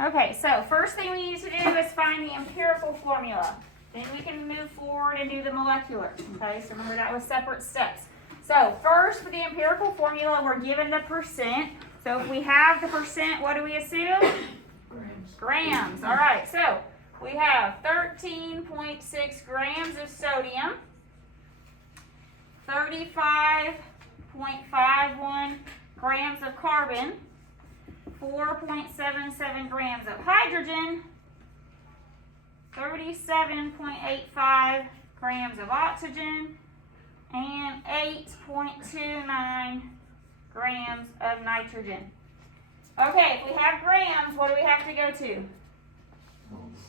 Okay, so first thing we need to do is find the empirical formula. Then we can move forward and do the molecular. Okay, so remember that was separate steps. So first for the empirical formula, we're given the percent. So if we have the percent, what do we assume? Grams. All right, so we have 13.6 grams of sodium, 35.51 grams of carbon, 4.77 grams of hydrogen, 37.85 grams of oxygen, and 8.29 grams of nitrogen. Okay, if we have grams, what do we have to go to?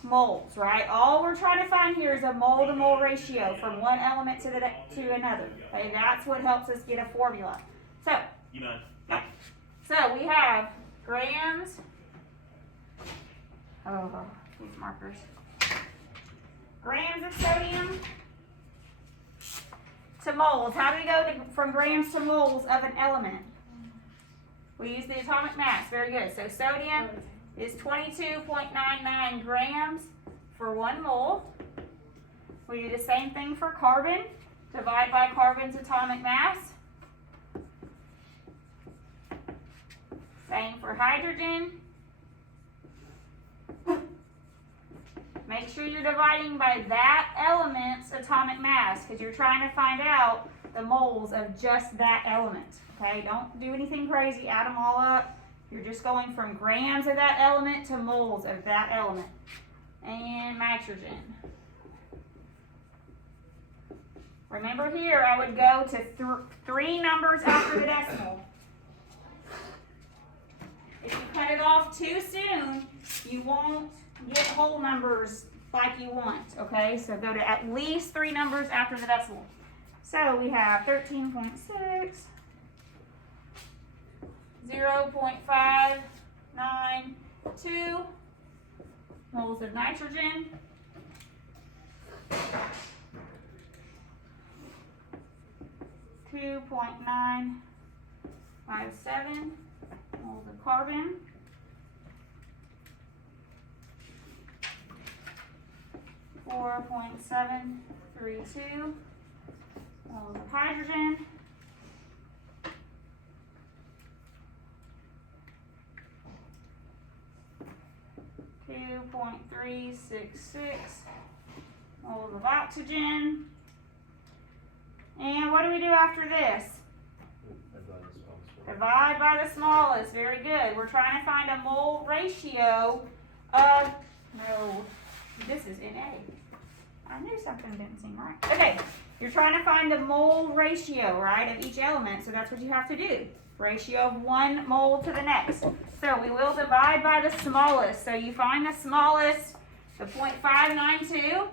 Moles, right? All we're trying to find here is a mole-to-mole ratio from one element to another. Okay, that's what helps us get a formula. So we have grams. These markers. Grams of sodium to moles. How do we go from grams to moles of an element? We use the atomic mass. Very good. So sodium is 22.99 grams for 1 mole. We do the same thing for carbon. Divide by carbon's atomic mass. Same for hydrogen. Make sure you're dividing by that element's atomic mass because you're trying to find out the moles of just that element. Okay, don't do anything crazy, add them all up. You're just going from grams of that element to moles of that element. And nitrogen. Remember here, I would go to 3 numbers after the decimal. If you cut it off too soon, you won't get whole numbers like you want, okay? So go to at least 3 numbers after the decimal. So we have 13.6, 0.592 moles of nitrogen, 2.957 moles of carbon, 4.732 moles of hydrogen, 2.366 moles of oxygen. And what do we do after this? Divide by the smallest. Very good. We're trying to find a mole ratio of, no, this is NA. I knew something didn't seem right. Okay, you're trying to find the mole ratio, right, of each element, so that's what you have to do. Ratio of 1 mole to the next. So we will divide by the smallest. So you find the smallest, the 0.592.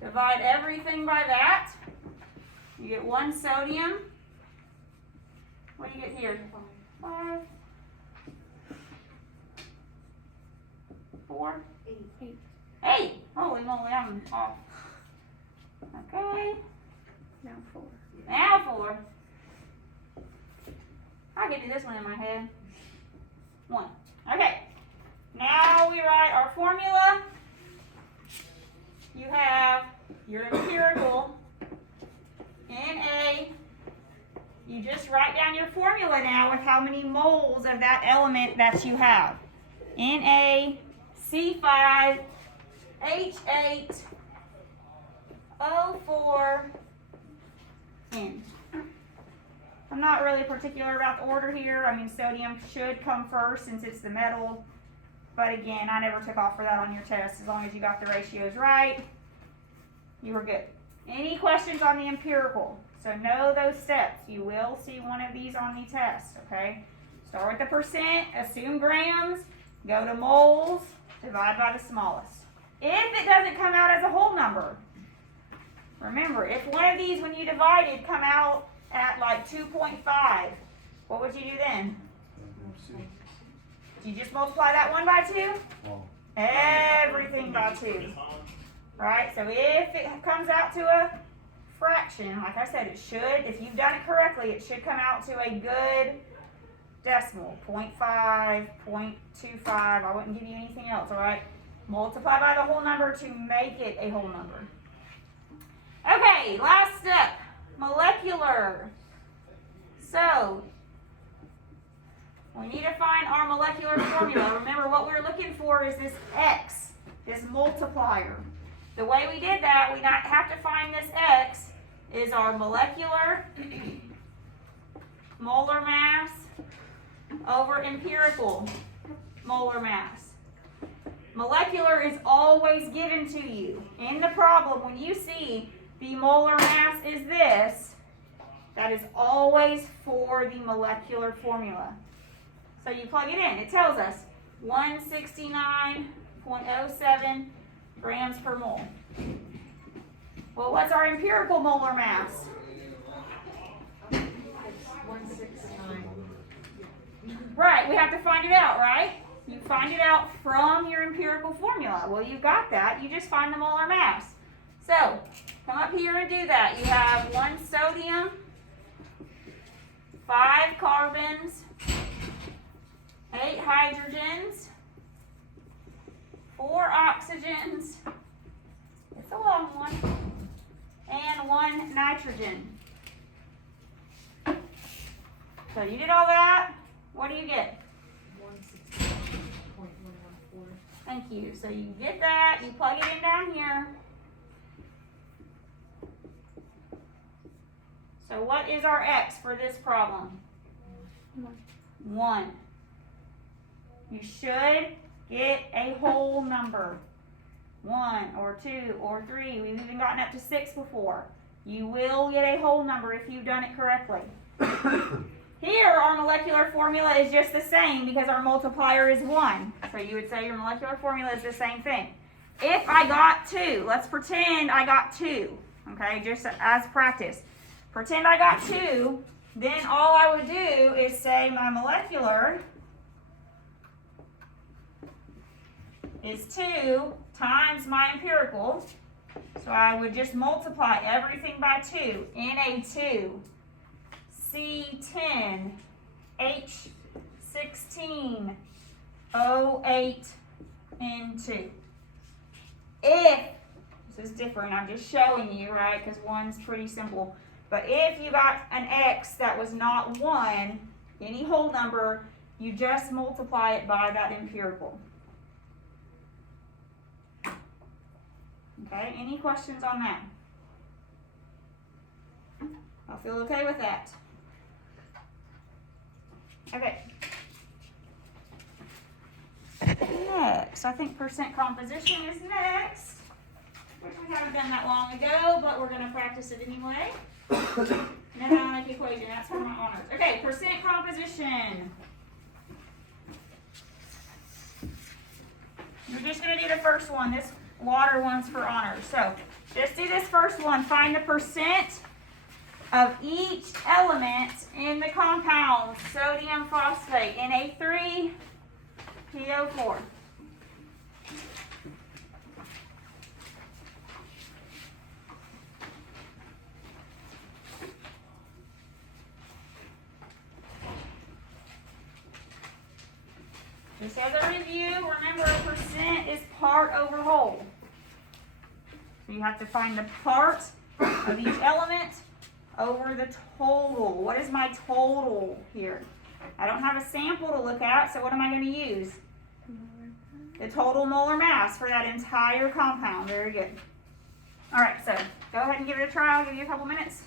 Divide everything by that. You get 1 sodium. What do you get here? 5, 4, 8. Holy moly, I'm off. Okay. Now 4. Now 4. I can do this one in my head. 1. Okay. Now we write our formula. You have your empirical Na. You just write down your formula now with how many moles of that element that you have. NaC5H8O4N. I'm not really particular about the order here. I mean, sodium should come first since it's the metal. But again, I never took off for that on your test. As long as you got the ratios right, you were good. Any questions on the empirical? So know those steps. You will see one of these on the test, okay? Start with the percent, assume grams, go to moles, divide by the smallest. If it doesn't come out as a whole number, remember, if one of these, when you divided, come out at like 2.5, what would you do then? Do you just multiply that 1 by 2? Everything by 2. Right? So if it comes out to a fraction, like I said, it should, if you've done it correctly, it should come out to a good decimal, 0.5, 0.25, I wouldn't give you anything else, all right? Multiply by the whole number to make it a whole number. Okay, last step, molecular. So, we need to find our molecular formula. Remember, what we're looking for is this X, this multiplier. The way we did that, we have to find this X, is our molecular molar mass over empirical molar mass. Molecular is always given to you. In the problem, when you see the molar mass is this, that is always for the molecular formula. So you plug it in. It tells us 169.07 grams per mole. Well, what's our empirical molar mass? 169. Right, we have to find it out, right? You find it out from your empirical formula. Well, you've got that. You just find the molar mass. So, come up here and do that. You have 1 sodium, 5 carbons, 8 hydrogens, 4 oxygens, it's a long one, and 1 nitrogen. So you did all that. What do you get? 169.114. Thank you. So you get that, you plug it in down here. So what is our X for this problem? 1. You should get a whole number. 1 or 2 or 3. We've even gotten up to 6 before. You will get a whole number if you've done it correctly. Here, our molecular formula is just the same because our multiplier is 1. So you would say your molecular formula is the same thing. If I got 2, let's pretend I got 2. Okay, just as practice. Pretend I got 2, then all I would do is say my molecular is 2 times my empirical. So I would just multiply everything by 2. Na2, C10, H16, O8, N2. If, this is different, I'm just showing you, right, because 1's pretty simple. But if you got an X that was not 1, any whole number, you just multiply it by that empirical. Okay, any questions on that? I feel okay with that. Okay. Next, I think percent composition is next, which we haven't done that long ago, but we're going to practice it anyway. Mnemonic equation, that's for my honors. Okay, percent composition. You're just going to do the first one. This water one's for honors. So just do this first one. Find the percent of each element in the compound sodium phosphate, Na3PO4. Just as a review, remember percent is part over whole. So you have to find the part of each element over the total. What is my total here? I don't have a sample to look at, so what am I going to use? The total molar mass for that entire compound. Very good. All right, so go ahead and give it a try. I'll give you a couple minutes.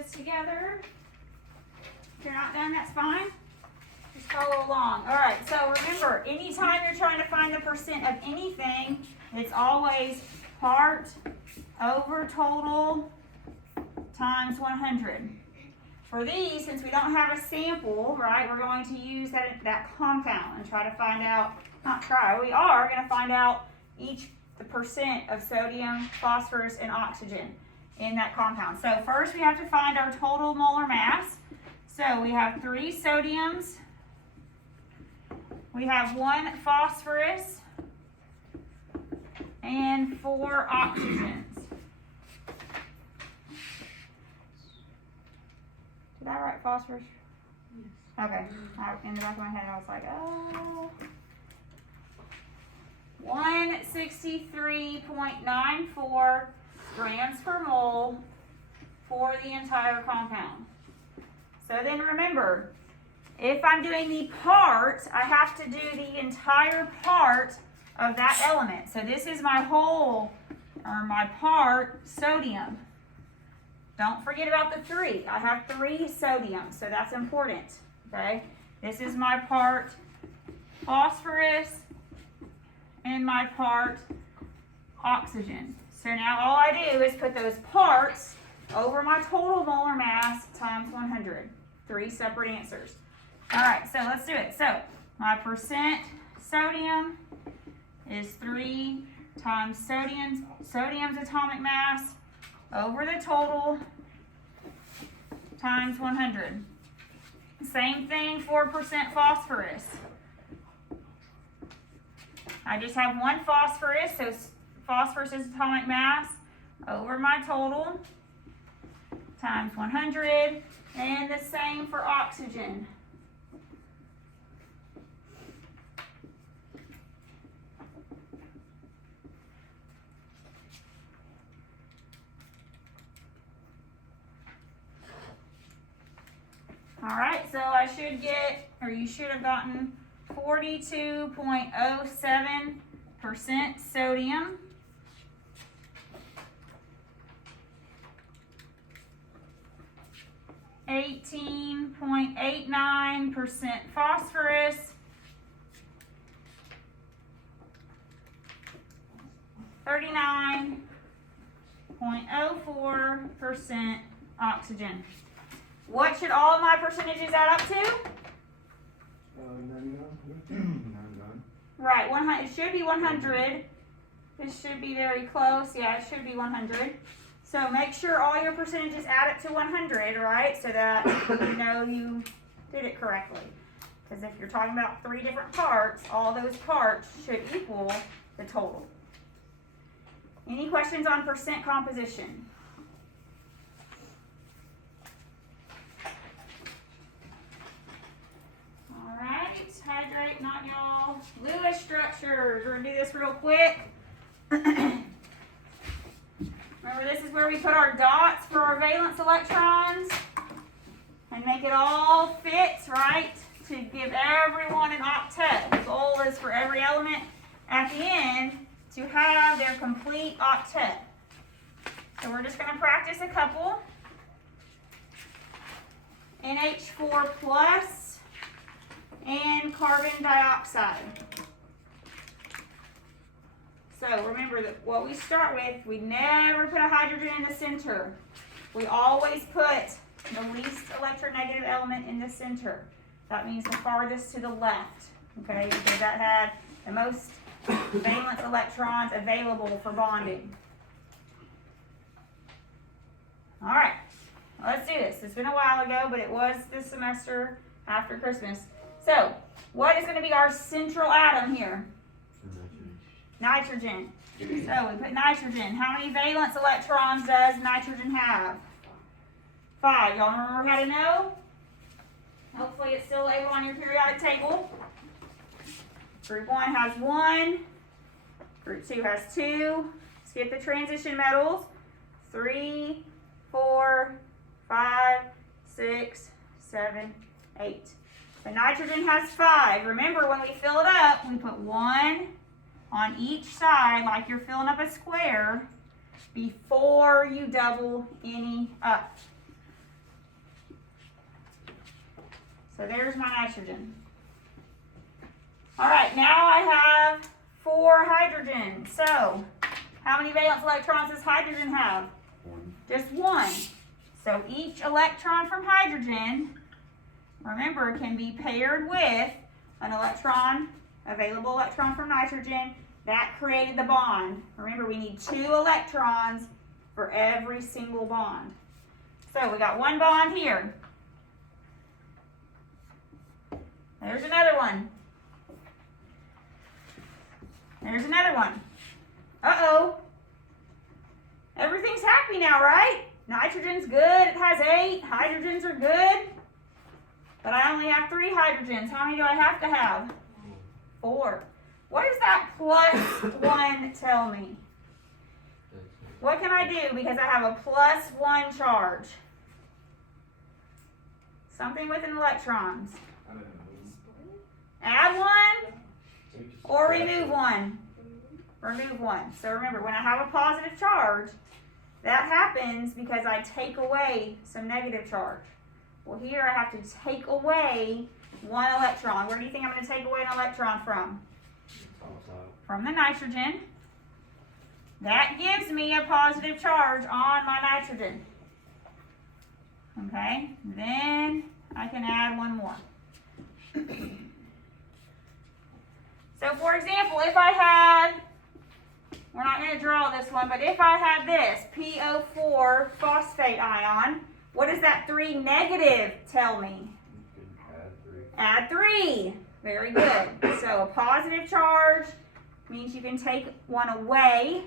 this together. If you're not done, that's fine. Just follow along. All right, so remember, anytime you're trying to find the percent of anything, it's always part over total times 100. For these, since we don't have a sample, right, we're going to use that compound and try to find out, we are going to find out the percent of sodium, phosphorus, and oxygen in that compound. So first we have to find our total molar mass. So we have 3 sodiums, we have 1 phosphorus, and 4 oxygens. Did I write phosphorus? Yes. Okay. In the back of my head, I was like, oh. 163.94 grams per mole for the entire compound. So then remember, if I'm doing the part, I have to do the entire part of that element. So this is my whole, or my part, sodium. Don't forget about the 3. I have 3 sodium, so that's important, okay? This is my part phosphorus and my part oxygen. So now all I do is put those parts over my total molar mass times 100. 3 separate answers. All right, so let's do it. So my percent sodium is 3 times sodium's atomic mass over the total times 100. Same thing for percent phosphorus. I just have 1 phosphorus, so phosphorus is atomic mass over my total times 100, and the same for oxygen. All right, so I should get, or you should have gotten 42.07% sodium, 18.89% phosphorus, 39.04% oxygen. What should all of my percentages add up to? 99. Right, 100. It should be 100. This should be very close. Yeah, it should be 100. So make sure all your percentages add up to 100, right? So that you know you did it correctly. Because if you're talking about 3 different parts, all those parts should equal the total. Any questions on percent composition? Alright, hydrate, not y'all. Lewis structures. We're going to do this real quick. Remember, this is where we put our dots for our valence electrons and make it all fit, right? To give everyone an octet. The goal is for every element at the end to have their complete octet. So we're just going to practice a couple. NH4 plus and carbon dioxide. So remember that what we start with, we never put a hydrogen in the center. We always put the least electronegative element in the center. That means the farthest to the left, okay? Because that had the most valence electrons available for bonding. All right, let's do this. It's been a while ago, but it was this semester after Christmas. So, what is going to be our central atom here? Nitrogen. So we put nitrogen. How many valence electrons does nitrogen have? 5. Y'all remember how to know? Hopefully it's still labeled on your periodic table. Group 1 has 1. Group 2 has 2. Skip the transition metals. 3, 4, 5, 6, 7, 8. So nitrogen has 5. Remember, when we fill it up, we put 1 on each side, like you're filling up a square, before you double any up. So there's my nitrogen. All right, now I have 4 hydrogen. So how many valence electrons does hydrogen have? 1. Just 1. So each electron from hydrogen, remember, can be paired with an electron, available electron from nitrogen. That created the bond. Remember, we need 2 electrons for every single bond. So we got 1 bond here. There's another one. There's another one. Uh-oh. Everything's happy now, right? Nitrogen's good. It has 8. Hydrogens are good. But I only have 3 hydrogens. How many do I have to have? 4. What does that plus 1 tell me? What can I do because I have a plus 1 charge? Something with an electrons. Add 1 or remove 1. Remove 1. So remember, when I have a positive charge, that happens because I take away some negative charge. Well, here I have to take away 1 electron. Where do you think I'm going to take away an electron from? From the nitrogen. That gives me a positive charge on my nitrogen. Okay, then I can add 1 more. So for example, if I had, we're not going to draw this one, but if I had this PO4 phosphate ion, what does that 3 negative tell me? Add 3. Very good. So a positive charge means you can take 1 away.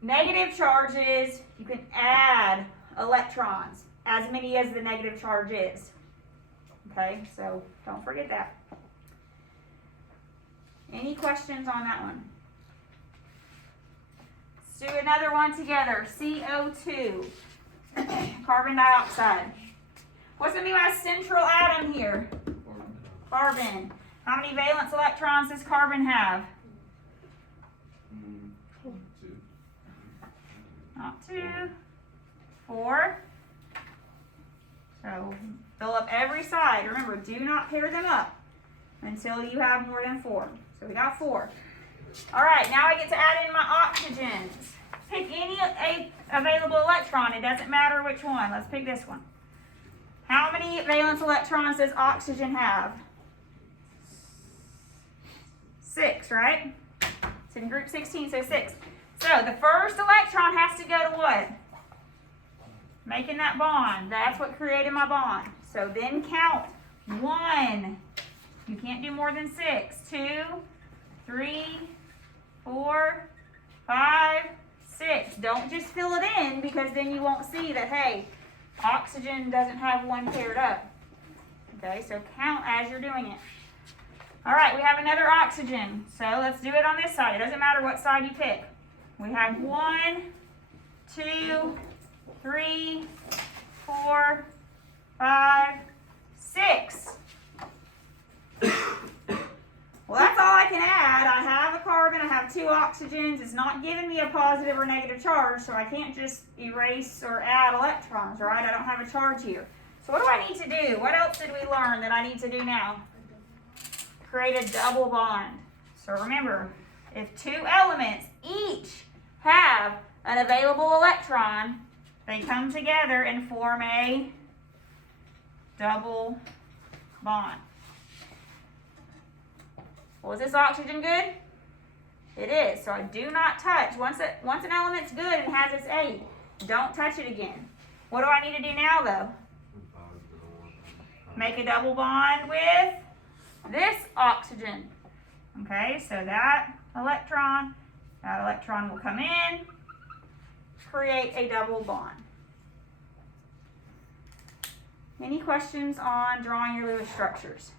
Negative charges, you can add electrons, as many as the negative charge is. Okay, so don't forget that. Any questions on that one? Let's do another one together. CO2, carbon dioxide. What's going to be my central atom here? Carbon. How many valence electrons does carbon have? 2. Not 2. 4. So fill up every side. Remember, do not pair them up until you have more than 4. So we got 4. All right, now I get to add in my oxygens. Pick any available electron. It doesn't matter which one. Let's pick this one. How many valence electrons does oxygen have? 6, right? It's in group 16, so 6. So the first electron has to go to what? Making that bond. That's what created my bond. So then count. 1. You can't do more than 6. 2, 3, 4, 5, 6. Don't just fill it in because then you won't see that, hey, oxygen doesn't have 1 paired up. Okay, so count as you're doing it. All right, we have another oxygen. So let's do it on this side. It doesn't matter what side you pick. We have 1, 2, 3, 4, 5, 6. Well, that's all I can add. I have a carbon, I have 2 oxygens. It's not giving me a positive or negative charge, so I can't just erase or add electrons, right? I don't have a charge here. So what do I need to do? What else did we learn that I need to do now? Create a double bond. So remember, if 2 elements each have an available electron, they come together and form a double bond. Well, is this oxygen good? It is. So I do not touch. Once an element's good and has its 8, don't touch it again. What do I need to do now, though? Make a double bond with this oxygen. Okay, so that electron will come in, create a double bond. Any questions on drawing your Lewis structures?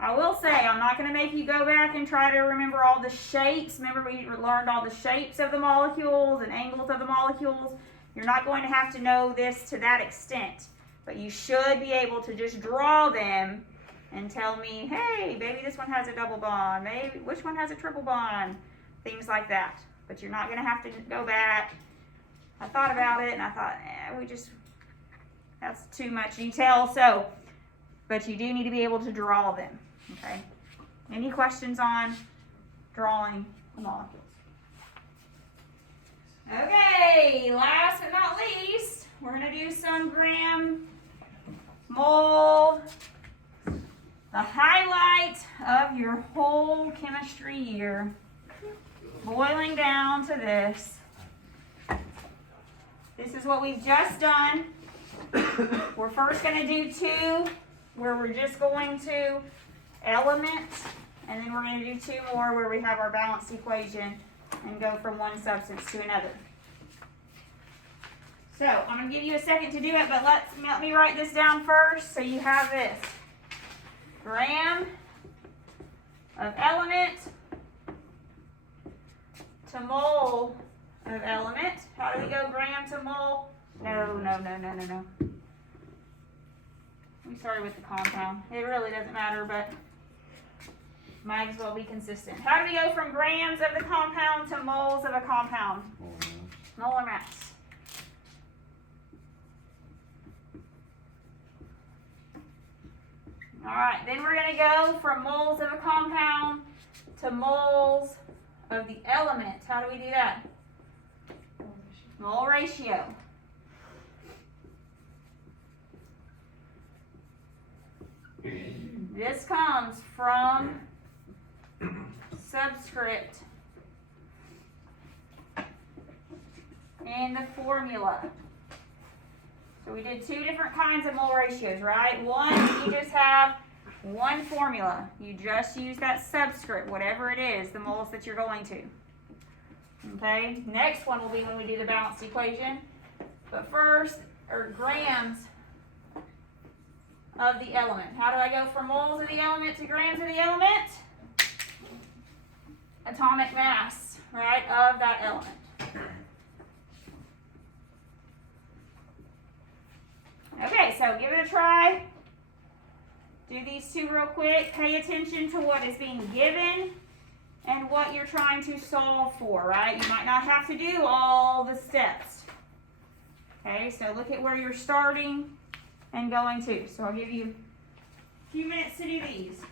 I will say, I'm not going to make you go back and try to remember all the shapes. Remember, we learned all the shapes of the molecules and angles of the molecules. You're not going to have to know this to that extent, but you should be able to just draw them and tell me, hey, maybe this one has a double bond, maybe which one has a triple bond, things like that. But you're not going to have to go back. I thought about it and I thought, that's too much detail. So but you do need to be able to draw them, okay? Any questions on drawing the molecules? Okay, last but not least, we're gonna do some gram mole, the highlight of your whole chemistry year, boiling down to this. This is what we've just done. We're first going to do 2, where we're just going to element, and then we're going to do 2 more where we have our balanced equation and go from one substance to another. So I'm going to give you a second to do it, but let me write this down first so you have this. Gram of element to mole of element. How do we go gram to mole? No. We started with the compound. It really doesn't matter, but might as well be consistent. How do we go from grams of the compound to moles of a compound? Molar mass. Alright, then we're going to go from moles of a compound to moles of the element. How do we do that? Mole ratio. This comes from subscript in the formula. So we did 2 different kinds of mole ratios, right? One, you just have one formula. You just use that subscript, whatever it is, the moles that you're going to. Okay, next one will be when we do the balanced equation. But first, grams of the element. How do I go from moles of the element to grams of the element? Atomic mass, right, of that element. Okay, so give it a try. Do these 2 real quick. Pay attention to what is being given and what you're trying to solve for, right? You might not have to do all the steps. Okay, so look at where you're starting and going to. So I'll give you a few minutes to do these.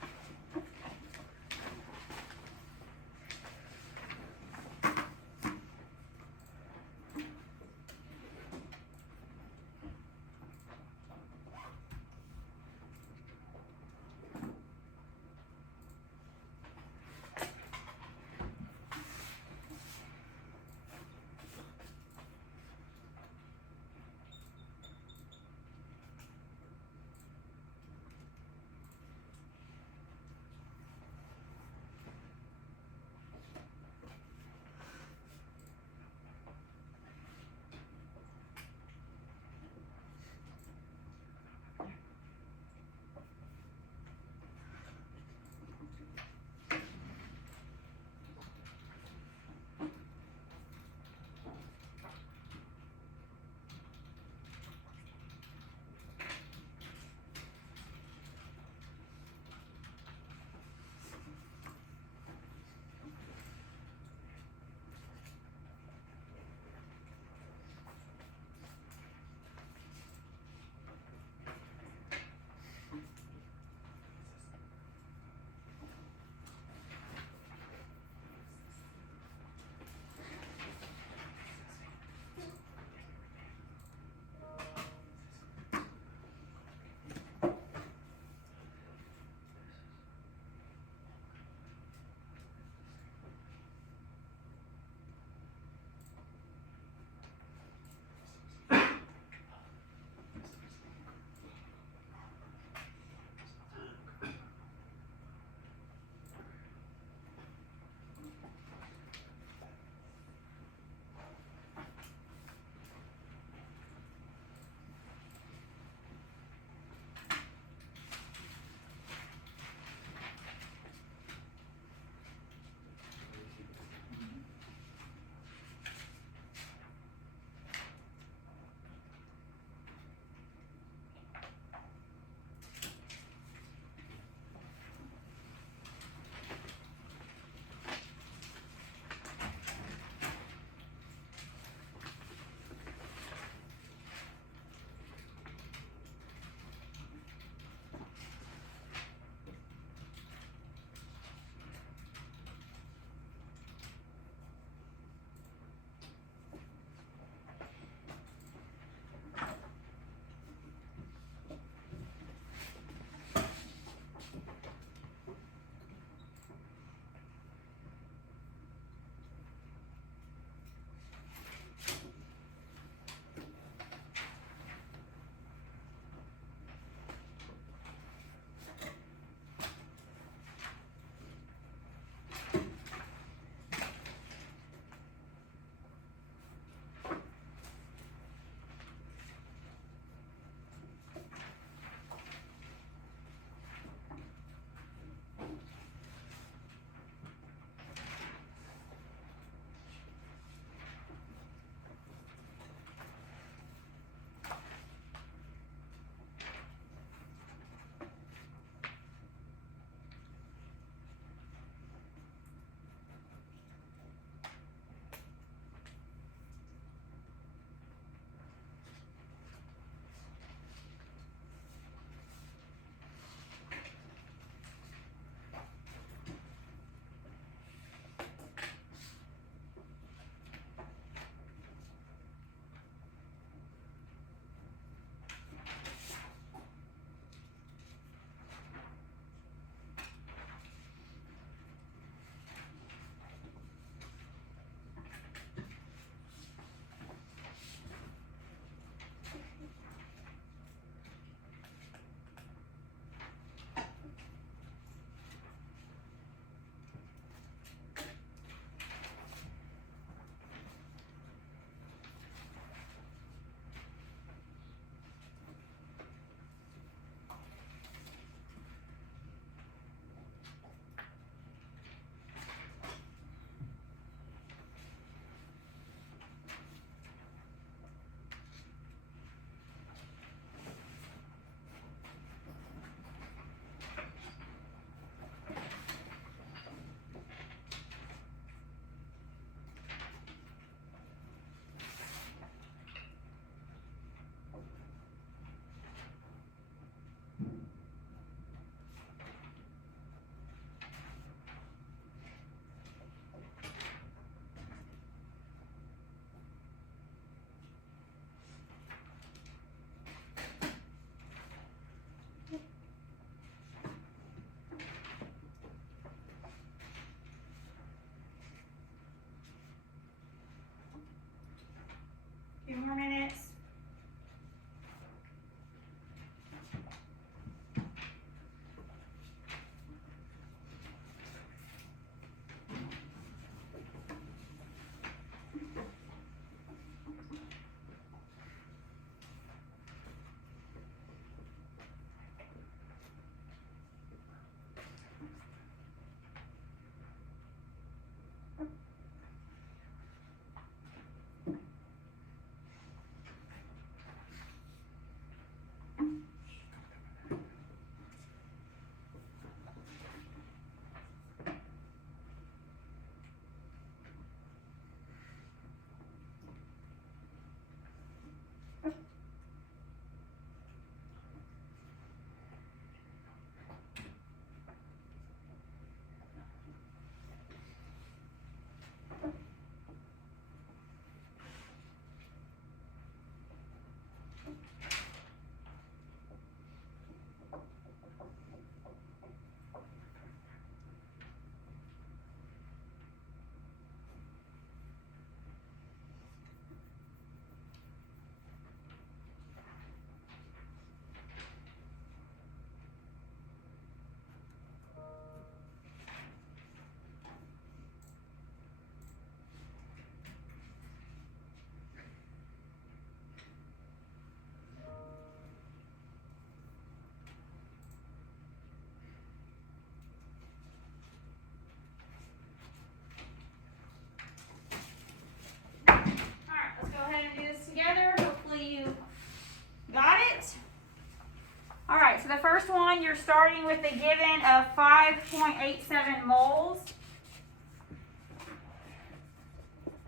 one, you're starting with a given of 5.87 moles.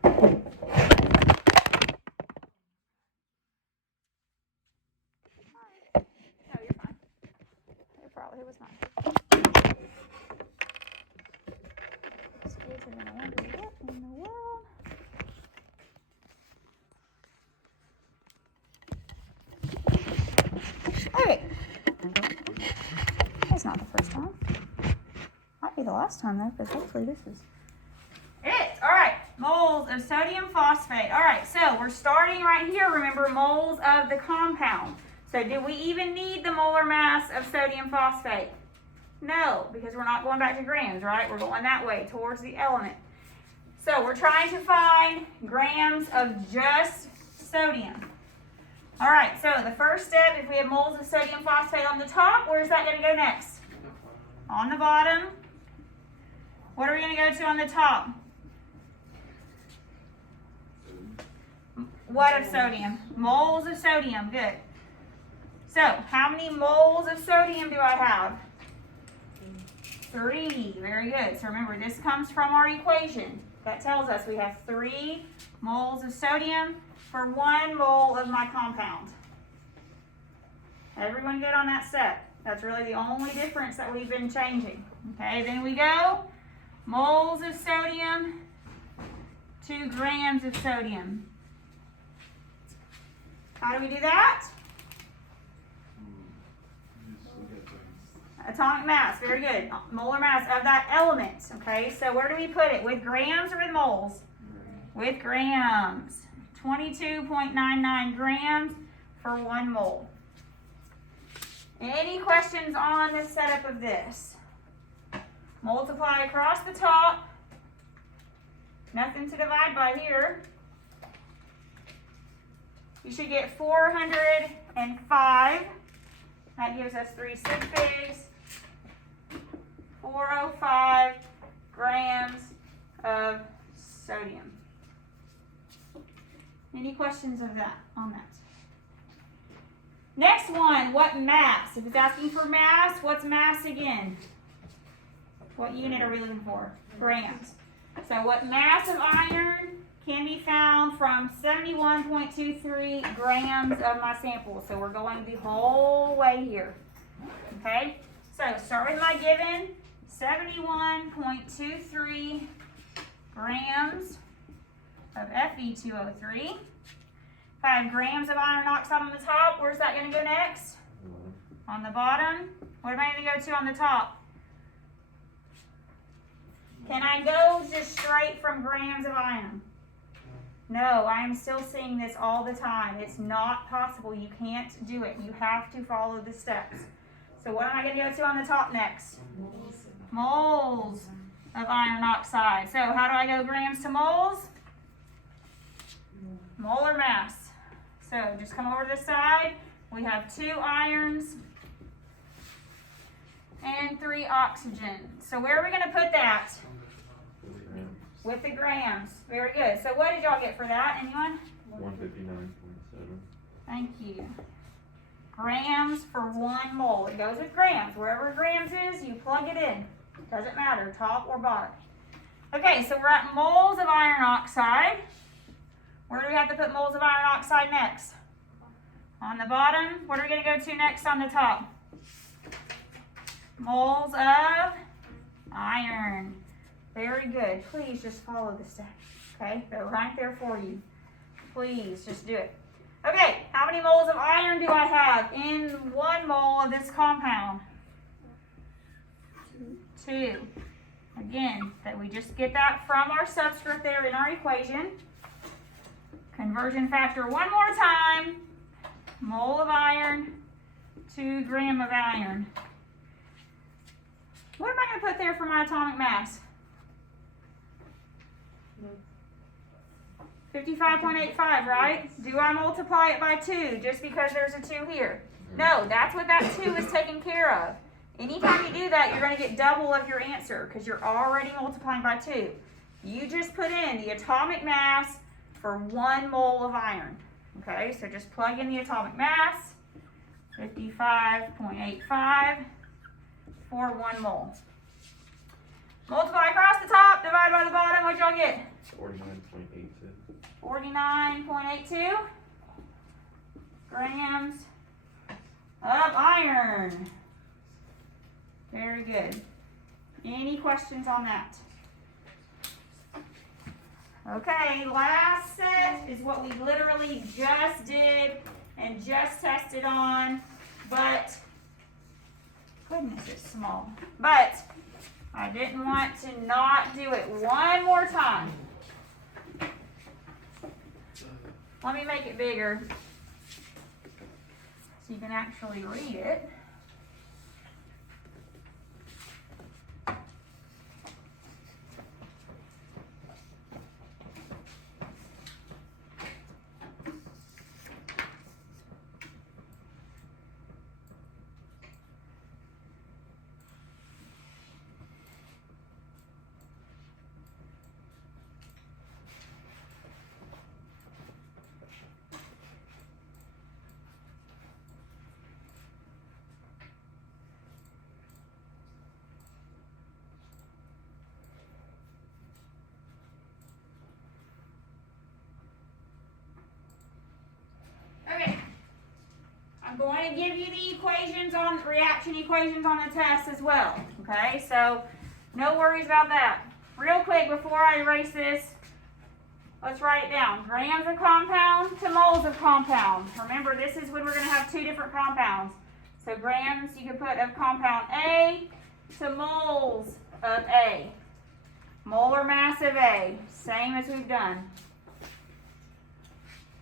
No, you're fine. It was fine. These kids are gonna wonder what in the world. Okay. That's not the first time. Might be the last time though, because hopefully this is it. Alright, moles of sodium phosphate. Alright, so we're starting right here, remember, moles of the compound. So do we even need the molar mass of sodium phosphate? No, because we're not going back to grams, right? We're going that way, towards the element. So we're trying to find grams of just sodium. Alright, so the first step, if we have moles of sodium phosphate on the top, where's that going to go next? On the bottom. What are we going to go to on the top? What of sodium? Moles of sodium. Good. So, how many moles of sodium do I have? 3. Very good. So remember, this comes from our equation. That tells us we have 3 moles of sodium for 1 mole of my compound. Everyone good on that step? That's really the only difference that we've been changing. Okay, then we go moles of sodium to grams of sodium. How do we do that? Atomic mass, very good. Molar mass of that element. Okay, so where do we put it? With grams or with moles? With grams. 22.99 grams for 1 mole. Any questions on the setup of this? Multiply across the top. Nothing to divide by here. You should get 405. That gives us 3 sig figs. 405 grams of sodium. Any questions of that on that? Next one, what mass? If it's asking for mass, what's mass again? What unit are we looking for? Grams. So what mass of iron can be found from 71.23 grams of my sample? So we're going the whole way here. Okay? So start with my given, 71.23 grams of Fe2O3. 5 grams of iron oxide on the top. Where's that going to go next? On the bottom. What am I going to go to on the top? Can I go just straight from grams of iron? No, I'm still seeing this all the time. It's not possible. You can't do it. You have to follow the steps. So what am I going to go to on the top next? Moles of iron oxide. So how do I go grams to moles? Molar mass. So just come over to the side. We have 2 irons and 3 oxygen. So where are we going to put that? With the grams. Very good. So what did y'all get for that? Anyone? 159.7. Thank you. Grams for 1 mole. It goes with grams. Wherever grams is, you plug it in. Doesn't matter, top or bottom. Okay, so we're at moles of iron oxide. Where do we have to put moles of iron oxide next? On the bottom. What are we going to go to next on the top? Moles of iron. Very good. Please just follow the steps. Okay, they're right there for you. Please just do it. Okay, how many moles of iron do I have in 1 mole of this compound? 2. Again, that we just get that from our subscript there in our equation. Conversion factor one more time. Mole of iron, 2 gram of iron. What am I going to put there for my atomic mass? 55.85, right? Do I multiply it by 2 just because there's a 2 here? No, that's what that 2 is taken care of. Anytime you do that, you're going to get double of your answer because you're already multiplying by 2. You just put in the atomic mass for 1 mole of iron. Okay, so just plug in the atomic mass 55.85 for 1 mole. Multiply across the top, divide by the bottom, what y'all get? 49.82. 49.82 grams of iron. Very good. Any questions on that? Okay, last set is what we literally just did and just tested on, but goodness, it's small. But I didn't want to not do it one more time. Let me make it bigger so you can actually read it. Okay, I'm going to give you the equations on reaction equations on the test as well. Okay, so no worries about that. Real quick before I erase this, let's write it down. Grams of compound to moles of compound. Remember, this is when we're going to have 2 different compounds. So grams you can put of compound A to moles of A. Molar mass of A, same as we've done.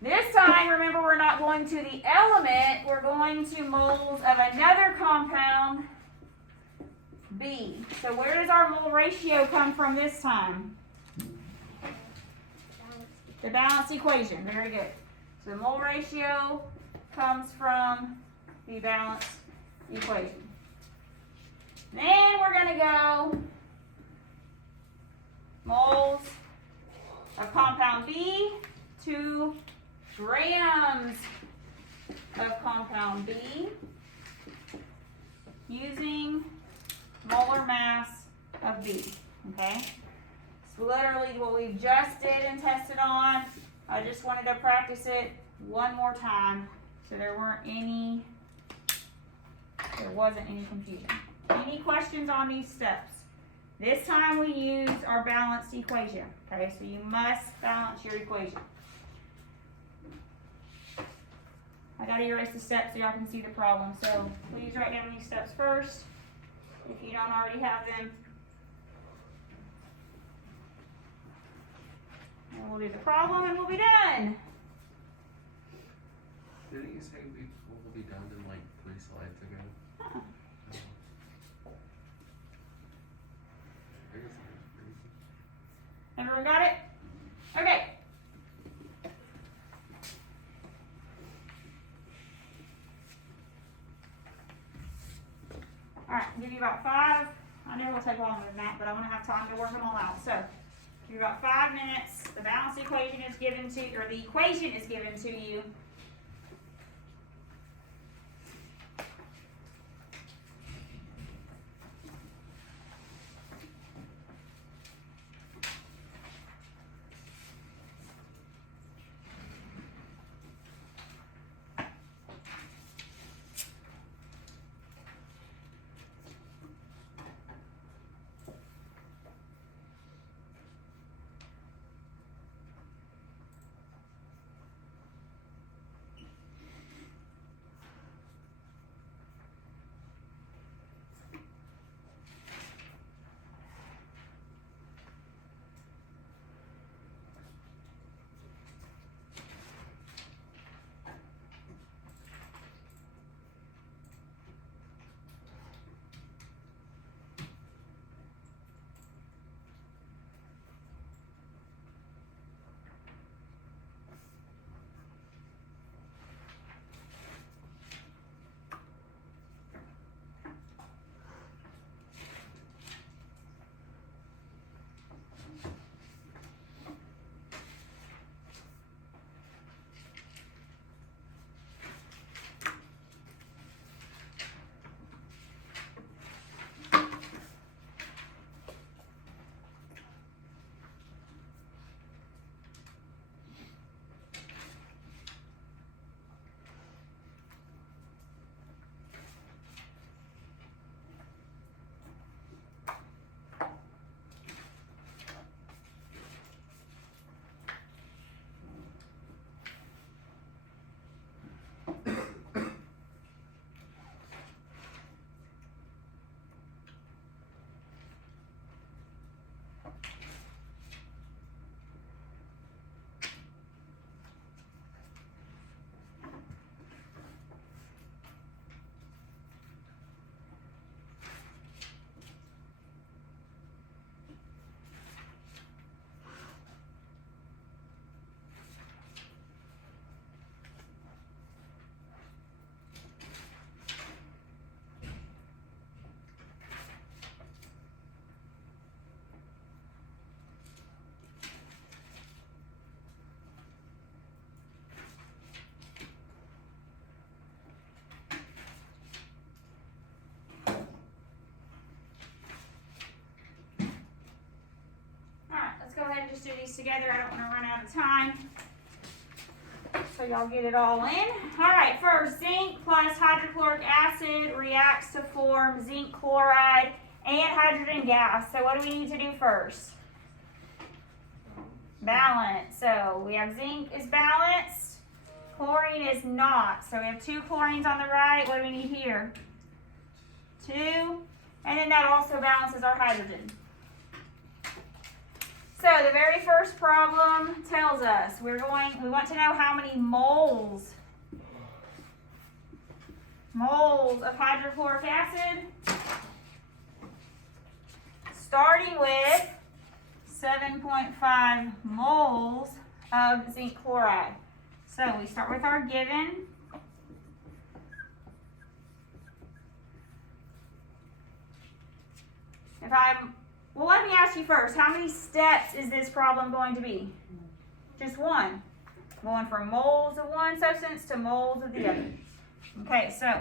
This time, remember, we're not going to the element, we're going to moles of another compound, B. So where does our mole ratio come from this time? The balanced equation, very good. So the mole ratio comes from the balanced equation. Then we're going to go moles of compound B to grams of compound B using molar mass of B, okay? It's literally what we just did and tested on. I just wanted to practice it one more time so there wasn't any confusion. Any questions on these steps? This time we use our balanced equation, okay? So you must balance your equation. I gotta erase the steps so y'all can see the problem. So please write down these steps first if you don't already have them. And we'll do the problem and we'll be done. Didn't you say we'll be done in like 3 slides ago? Huh. I guess that was crazy. Everyone got it? Okay. Alright, I'll give you about 5. I know it'll take longer than that, but I want to have time to work them all out. So, give you about 5 minutes. The balanced equation is given to you, or the equation is given to you. do these together. I don't want to run out of time. So y'all get it all in. All right, first, zinc plus hydrochloric acid reacts to form zinc chloride and hydrogen gas. So what do we need to do first? Balance. So we have zinc is balanced, chlorine is not. So we have 2 chlorines on the right. What do we need here? 2. And then that also balances our hydrogen. So the very first problem tells us we want to know how many moles of hydrochloric acid, starting with 7.5 moles of zinc chloride. So we start with our given. Well, let me ask you first, how many steps is this problem going to be? Just one. Going from moles of one substance to moles of the other. Okay, so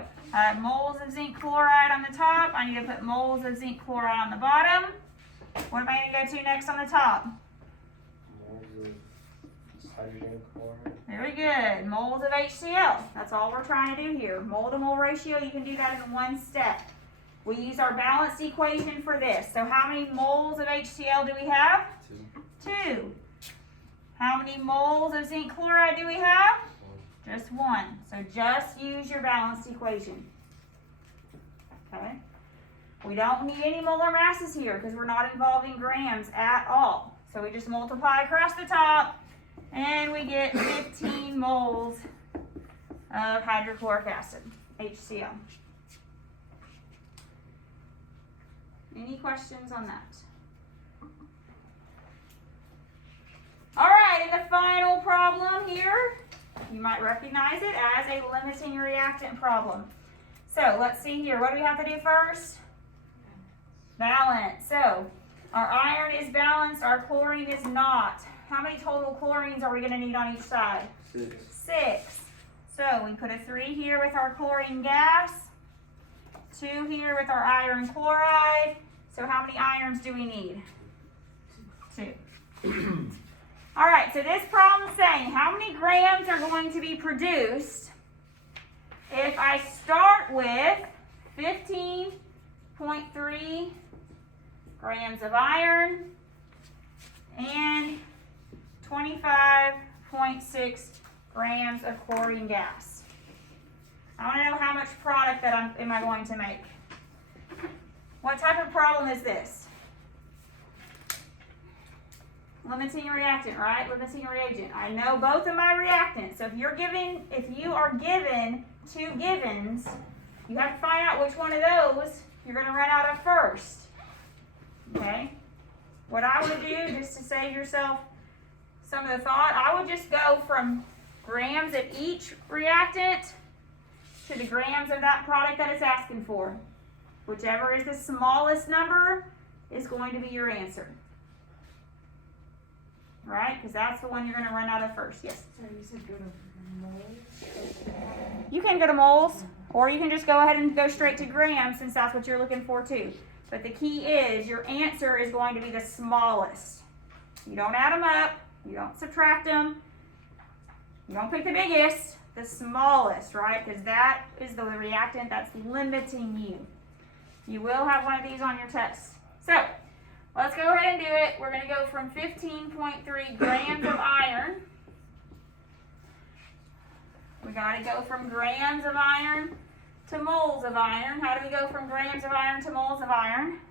moles of zinc chloride on the top. I need to put moles of zinc chloride on the bottom. What am I going to go to next on the top? Moles of hydrogen chloride. Very good. Moles of HCl. That's all we're trying to do here. Mole to mole ratio, you can do that in one step. We use our balanced equation for this. So how many moles of HCl do we have? 2. How many moles of zinc chloride do we have? 1. Just 1. So just use your balanced equation. Okay? We don't need any molar masses here because we're not involving grams at all. So we just multiply across the top and we get 15 moles of hydrochloric acid, HCl. Any questions on that? All right, and the final problem here, you might recognize it as a limiting reactant problem. So let's see here. What do we have to do first? Balance. So our iron is balanced, our chlorine is not. How many total chlorines are we going to need on each side? 6. 6. So we put a 3 here with our chlorine gas, 2 here with our iron chloride. So how many irons do we need? 2. All right, so this problem is saying how many grams are going to be produced if I start with 15.3 grams of iron and 25.6 grams of chlorine gas. I want to know how much product that am I going to make. What type of problem is this? Limiting reactant, right? Limiting reagent. I know both of my reactants. So if you are given 2 givens, you have to find out which one of those you're going to run out of first. Okay? What I would do, just to save yourself some of the thought, I would just go from grams of each reactant to the grams of that product that it's asking for. Whichever is the smallest number is going to be your answer. Right? Because that's the one you're going to run out of first. Yes? So you said go to moles? You can go to moles, or you can just go ahead and go straight to grams since that's what you're looking for too. But the key is your answer is going to be the smallest. You don't add them up. You don't subtract them. You don't pick the biggest. The smallest, right? Because that is the reactant that's limiting you. You will have one of these on your test. So, let's go ahead and do it. We're going to go from 15.3 grams of iron. We got to go from grams of iron to moles of iron. How do we go from grams of iron to moles of iron?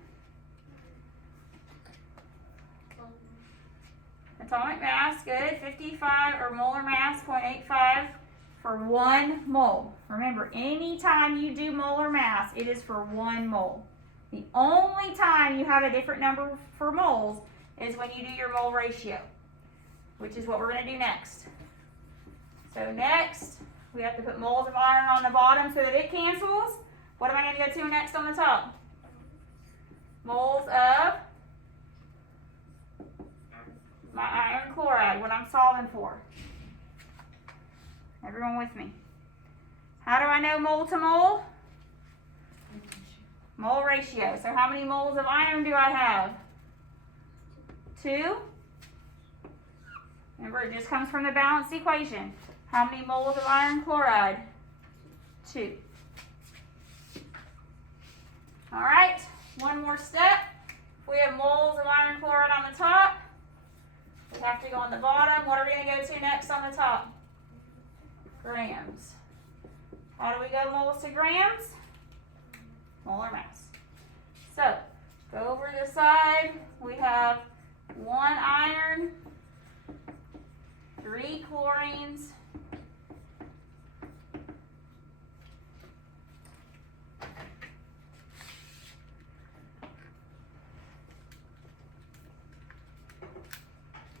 Atomic mass, good. 55, or molar mass, 0.85 for 1 mole. Remember, anytime you do molar mass, it is for 1 mole. The only time you have a different number for moles is when you do your mole ratio, which is what we're going to do next. So next, we have to put moles of iron on the bottom so that it cancels. What am I going to go to next on the top? Moles of my iron chloride, what I'm solving for. Everyone with me? How do I know mole to mole? Mole ratio. So how many moles of iron do I have? 2. Remember, it just comes from the balanced equation. How many moles of iron chloride? 2. All right, one more step. We have moles of iron chloride on the top. We have to go on the bottom. What are we going to go to next on the top? Grams. How do we go moles to grams? Molar mass. So, go over to the side. We have 1 iron, 3 chlorines,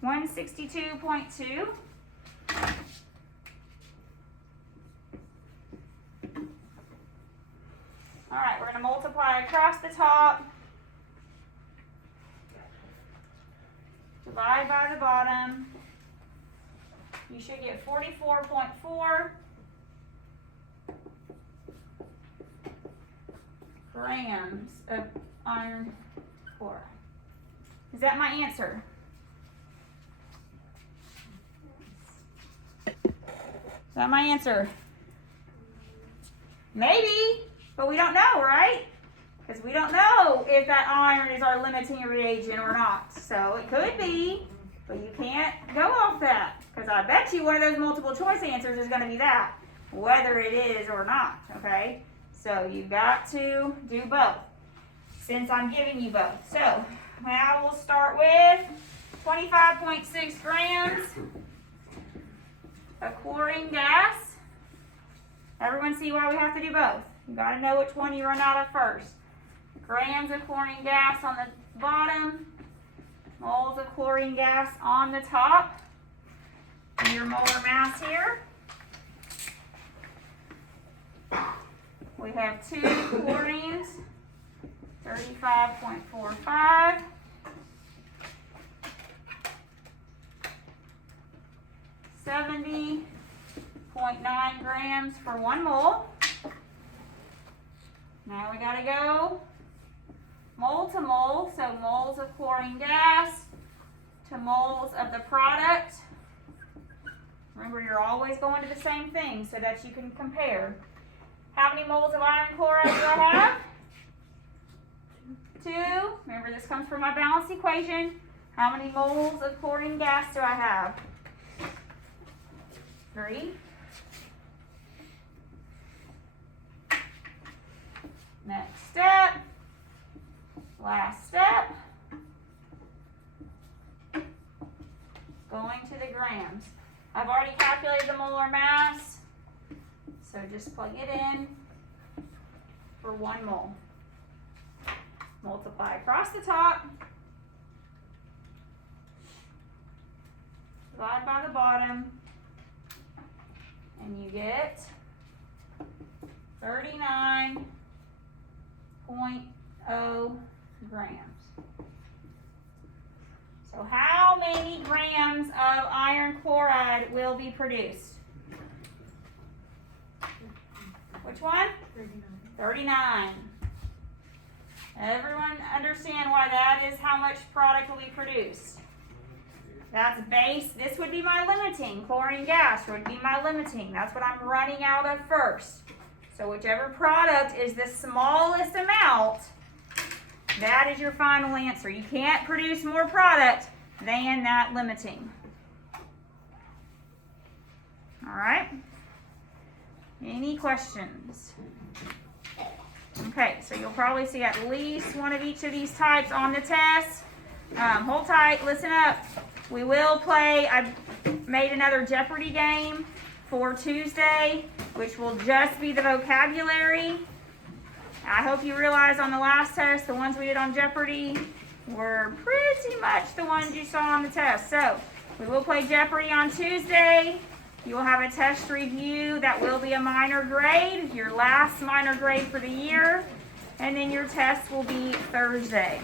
162.2. All right, we're going to multiply across the top, divide by the bottom. You should get 44.4 grams of iron chloride. Is that my answer? Is that my answer? Maybe, but we don't know, right? Because we don't know if that iron is our limiting reagent or not. So it could be, but you can't go off that. Because I bet you one of those multiple choice answers is going to be that, whether it is or not, okay? So you've got to do both, since I'm giving you both. So now we'll start with 25.6 grams of chlorine gas. Everyone see why we have to do both? You got to know which one you run out of first. Grams of chlorine gas on the bottom, moles of chlorine gas on the top. And your molar mass here. We have 2 chlorines, 35.45. 70.9 grams for 1 mole. Now we gotta go mole to mole, so moles of chlorine gas to moles of the product. Remember, you're always going to the same thing so that you can compare. How many moles of iron chloride do I have? 2. Remember, this comes from my balanced equation. How many moles of chlorine gas do I have? 3. Next step. Last step. Going to the grams. I've already calculated the molar mass, so just plug it in for 1 mole. Multiply across the top. Divide by the bottom. And you get 39.0 grams. So how many grams of iron chloride will be produced? Which one? 39. Everyone understand why that is how much product will be produced? That's base. This would be my limiting. Chlorine gas would be my limiting. That's what I'm running out of first. So whichever product is the smallest amount, that is your final answer. You can't produce more product than that limiting. All right? Any questions? Okay, so you'll probably see at least one of each of these types on the test. Hold tight, listen up. We will play, I've made another Jeopardy game for Tuesday, which will just be the vocabulary. I hope you realize on the last test, the ones we did on Jeopardy were pretty much the ones you saw on the test. So we will play Jeopardy on Tuesday. You will have a test review that will be a minor grade, your last minor grade for the year, and then your test will be Thursday.